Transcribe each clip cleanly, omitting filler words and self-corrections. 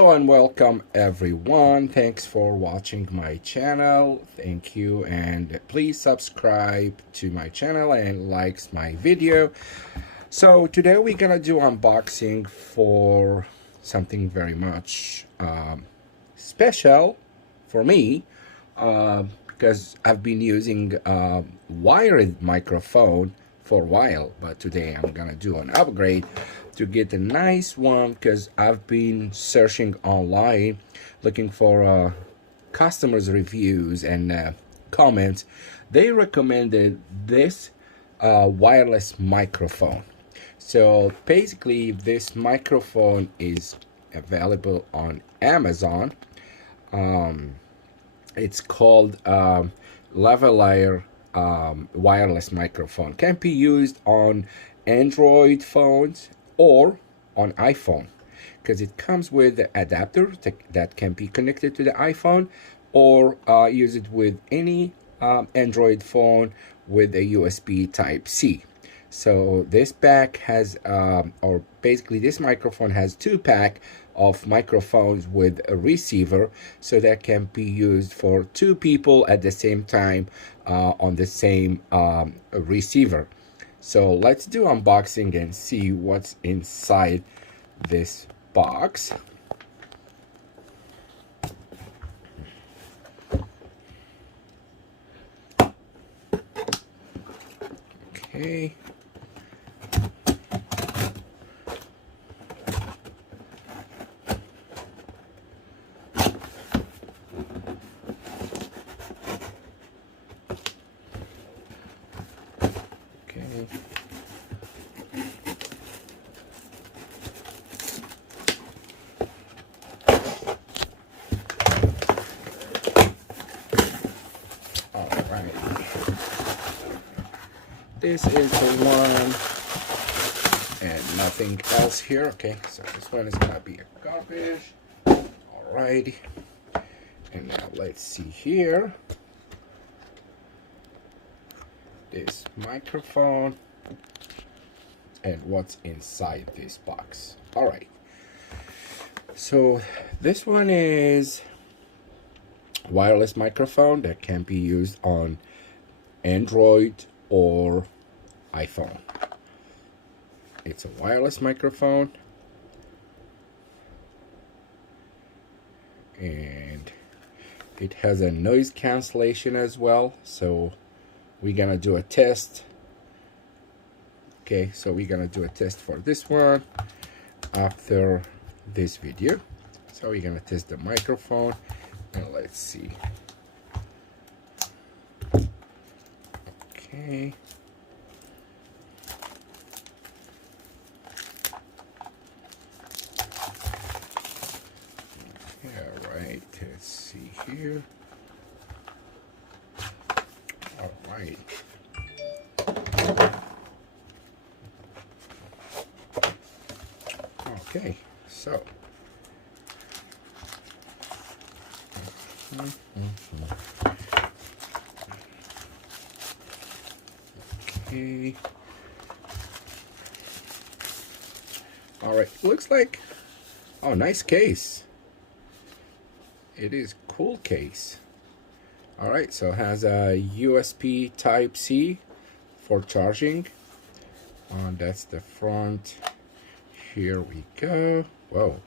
Hello and welcome everyone. Thanks for watching my channel. Thank you, and please subscribe to my channel and likes my video. So today we're gonna do unboxing for something very much special for me because I've been using a wired microphone for a while, but today I'm gonna do an upgrade to get a nice one because I've been searching online looking for customers reviews and comments. They recommended this wireless microphone. So basically this microphone is available on Amazon. It's called Lavalier wireless microphone. Can be used on Android phones or on iPhone because it comes with the adapter that can be connected to the iPhone, or use it with any Android phone with a USB Type-C. So this pack has or basically this microphone has two pack of microphones with a receiver, so that can be used for two people at the same time on the same receiver. So let's do unboxing and see what's inside this box. Okay. Okay. All right. This is the one and nothing else here. Okay, so this one is gonna be a garbage. Alrighty. And now let's see here. This microphone and what's inside this box. All right, so this one is wireless microphone that can be used on Android or iPhone. It's a wireless microphone, and it has a noise cancellation as well, so we're gonna do a test. Okay, so we're gonna do a test for this one after this video. So we're gonna test the microphone and let's see. Okay. Yeah, right. Let's see here. All right. Okay, so okay. All right, looks like, oh, nice case. It is cool case. All right, so it has a USB Type-C for charging. That's the front. Here we go. Whoa,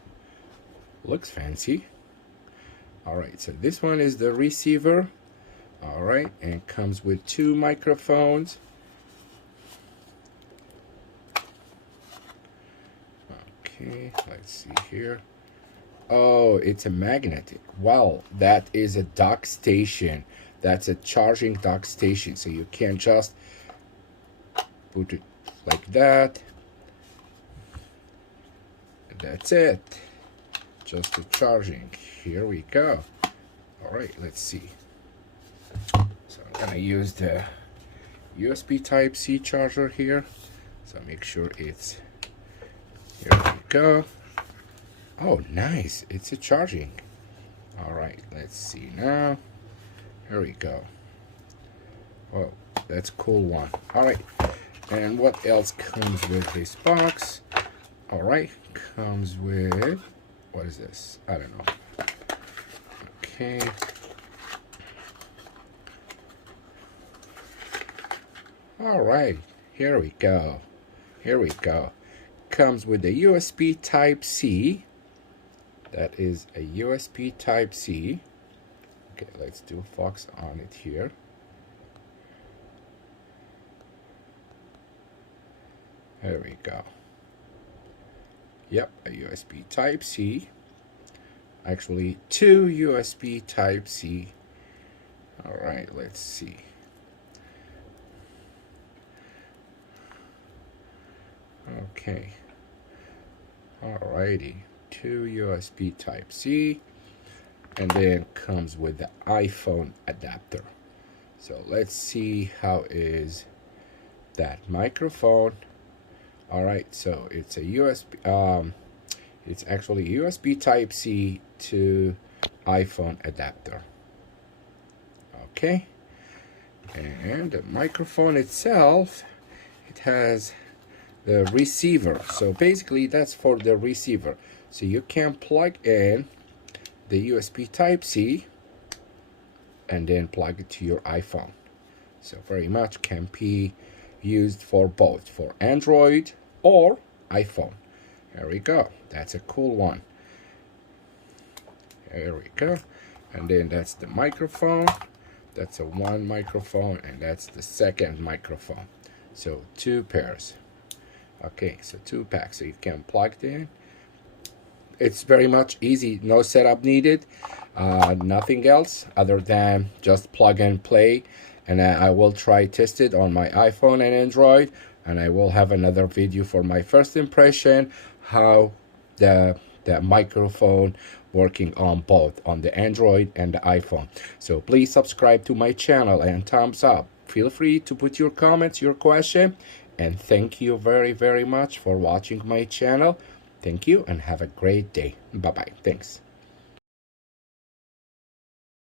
looks fancy. All right, so this one is the receiver. All right, and comes with two microphones. Okay, let's see here. Oh, it's a magnetic. Wow, that is a dock station. That's a charging dock station, so you can't just put it like that. That's it, just the charging. Here we go. All right, let's see. So I'm gonna use the USB Type-C charger here, so make sure it's, here we go. Oh, nice, it's a charging. All right, let's see now. Here we go. Oh, that's a cool one. All right, and what else comes with this box? All right, comes with what is this? I don't know. Okay. All right, here we go. Here we go. Comes with a USB Type-C. That is a USB Type-C. Okay, let's do focus on it here. There we go. Yep, a USB Type-C. Actually, two USB Type-C. All right, let's see. Okay. Alrighty, two USB Type-C, and then comes with the iPhone adapter. So let's see how is that microphone. All right, so it's a USB. It's actually USB Type-C to iPhone adapter. Okay, and the microphone itself, it has the receiver. So basically that's for the receiver. So you can plug in the USB Type-C and then plug it to your iPhone. So very much can be used for both, for Android or iPhone. There we go. That's a cool one. There we go. And then that's the microphone. That's a one microphone, and that's the second microphone. So two pairs. Okay, so two packs, so you can plug it in. It's very much easy, no setup needed, nothing else other than just plug and play. And I will try test it on my iPhone and Android, and I will have another video for my first impression, how the microphone working on both, on the Android and the iPhone. So please subscribe to my channel and thumbs up. Feel free to put your comments, your question. And thank you very, very much for watching my channel. Thank you and have a great day. Bye-bye. Thanks.